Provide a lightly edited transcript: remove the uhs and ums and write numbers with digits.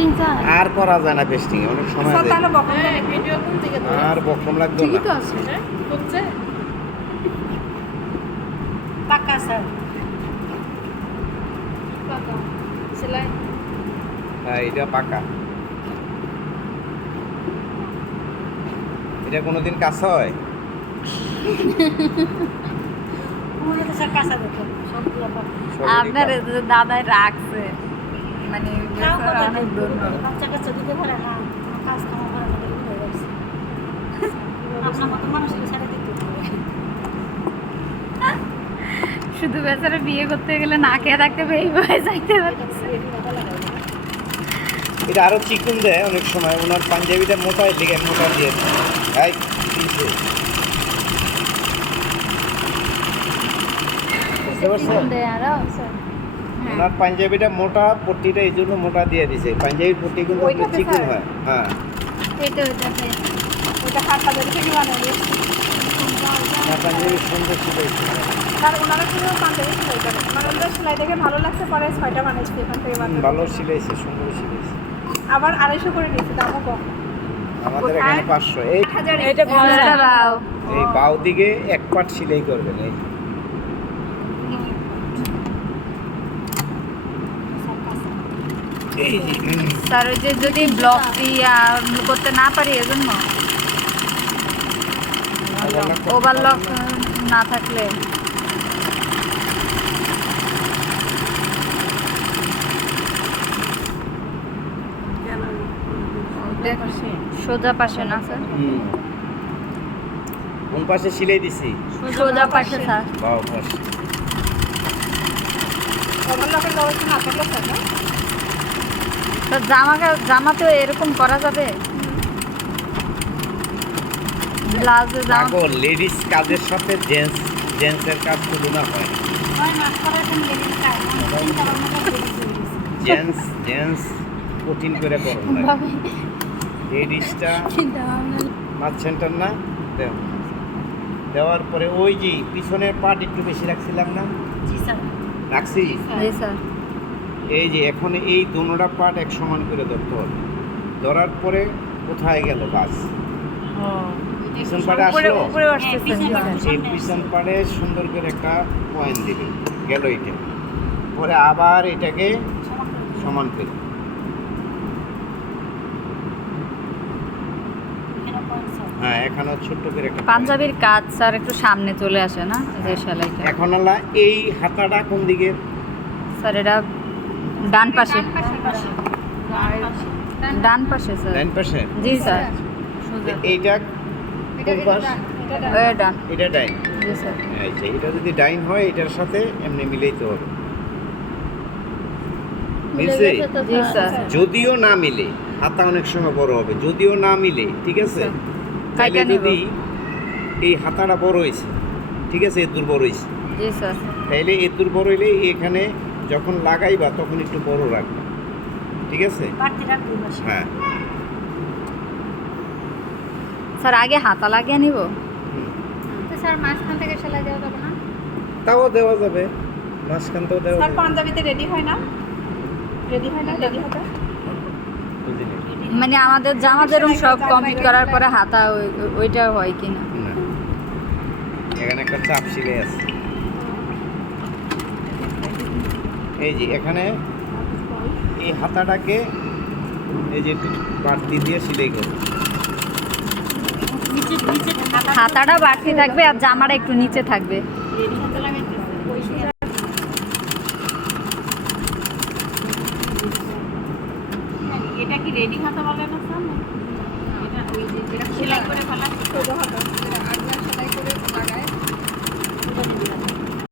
Pasting sir আর করা যায় না পেস্টিং, অনেক সময় স্যার যায়। তাহলে বকন ভিডিও কোন দিকে আর বকম লাগবে ঠিকই না। তো আছে হচ্ছে পাকা স্যার পাকা সেলাই হ্যাঁ, এটা পাকা। এটা কোনোদিন কাঁচা হয়? পুরো তো স্যার কাঁচা দেখুন সবগুলো পাকা সবই আপনার কাঁচা। দাদাই রাখছে মানে তাও কথা অনেক ধন্যবাদ। বাচ্চা কাচ্চা দিতে পারে না কোনো কাজ কাম করে না এগুলো হয়ে যাচ্ছে আপনার মতো মানুষকে ছেড়ে দিতে হবে শুধু বেচারা বিয়ে করতে গেলে না খেয়ে থাকতে হবে এইভাবে যাইতে পারছে। এটা আরো চিকন দেয় অনেক সময়, ওনার পাঞ্জাবিটা মোটা দিকে মোটা দিয়ে দেয়। এই, কিসে? বুঝতে পারছো? আরো স্যার ওনার পাঞ্জাবিটা মোটা, পট্টিটা এই জন্য মোটা দিয়ে দিছে। পাঞ্জাবির পট্টি কিন্তু ওইটাতে একটু চিকন স্যার? হয়। হ্যাঁ, এটা ওইটাতে ওটা হাতটা ধরে থেকে বানাবে ওনার পাঞ্জাবি সুন্দর ছিল। স্যার ওনারা শুধু পাঞ্জাবি সেলাই করে ওনাদের সেলাই দেখে ভালো লাগছে পরে 6টা বানিয়েছি এখান থেকে বানাবো ভালো সিলাইছে, সুন্দর সিলাইছে। আবার 250 করে নিয়েছি দামও কম আমাদের এখানে 500। এই 1000 এটা দাও এই বাউ দিকে এক পাট সিলাই করবেন। এই এই যে, স্যার ওই যে যদি ব্লক করতে না পারি এজন্য ওভারলক না থাকলে সোজা পাশে না স্যার, কোন পাশে সিলাই দিছি? সোজা পাশে স্যার। বাউ পাশে। ওভারলকের ব্যবস্থা না থাকলে স্যার না তো জামাতে এরকম করা যাবে? ব্লাউজে জামা পাগল, লেডিস কাজের সাথে জেন্টসের কাজ তুলনা হয় না। হয় না করার কোনো লেডিস কাজ চিন্তা ভাবনা করে লেডিস হয়ে গেছে জেন্টস কঠিন করে করুন না। লেডিসটা মাছ সেন্টার না দেও, দেওয়ার পরে ওই যে পিছনের পার্ট একটু বেশি রাখছিলাম না, জি স্যার রাখছি। জি স্যার। এই যে এখন এই দোনোটা পার্ট এক সমান করে ধরতে হবে। ধরার পরে কোথায় গেল বাস? পিছন পাড়ে আসলো, উপরে আসতেছে সেই পিছন পাড়ে সুন্দর করে একটা পয়েন্ট দিবে, গেল এটা। পরে আবার এটাকে সমান করে হ্যাঁ, এখানে ছোট্ট করে একটা point। পাঞ্জাবির কাজ স্যার একটু সামনে চলে আসে না যে সেলাইটা? এখন আলা এই হাতাটা কোন দিকে? স্যার এটা ডান পাশে, ডান পাশে স্যার। ডান পাশে। জি স্যার। এইটা কোন পাশ? ডান। এটা ডাইন। জি স্যার। এই যে এটা যদি ডাইন হয় এটার সাথে এমনি মিলাইতে হবে। মিলছে? জি স্যার। যদিও না মিলে, হাতা অনেক সময় বড় হবে, যদিও না মিলে, ঠিক আছে? তাহলে কাইটা নিব। যদি এই হাতাটা বড় হয়েছে, ঠিক আছে, এত দূর বড় হয়েছে, জি স্যার। তাইলে এত দূর বড় হইলে এখানে যখন লাগাইবা তখন একটু বড় রাখবে, ঠিক আছে? বাড়তি রাখবো মাসে হ্যাঁ। স্যার আগে হাতা লাগিয়ে নিব? হুম। তো স্যার মাঝখান থেকে সেলাই দেওয়া যাবে না তাও দেওয়া যাবে, মাঝখানটাও দেওয়া স্যার যাবে। পাঞ্জাবিতে রেডি হয় না রেডি হয় না রেডি হবে বুঝিনি। মানে আমাদের জামা যেরকম সব কমপ্লিট করার পরে হাতা ওইটা হয় কি না? না, এখানে একটা চাপ সিলাই আছে। এই যে এখানে এই হাতাটাকে এই যে একটু বাড়তি দিয়ে সিলাই করবে। নিচে নিচে হাতাটা বাড়তি থাকবে আর জামাটা একটু নিচে থাকবে। রেডি হাতে লাগাইতে ওই এটা কি রেডি হাতা বলে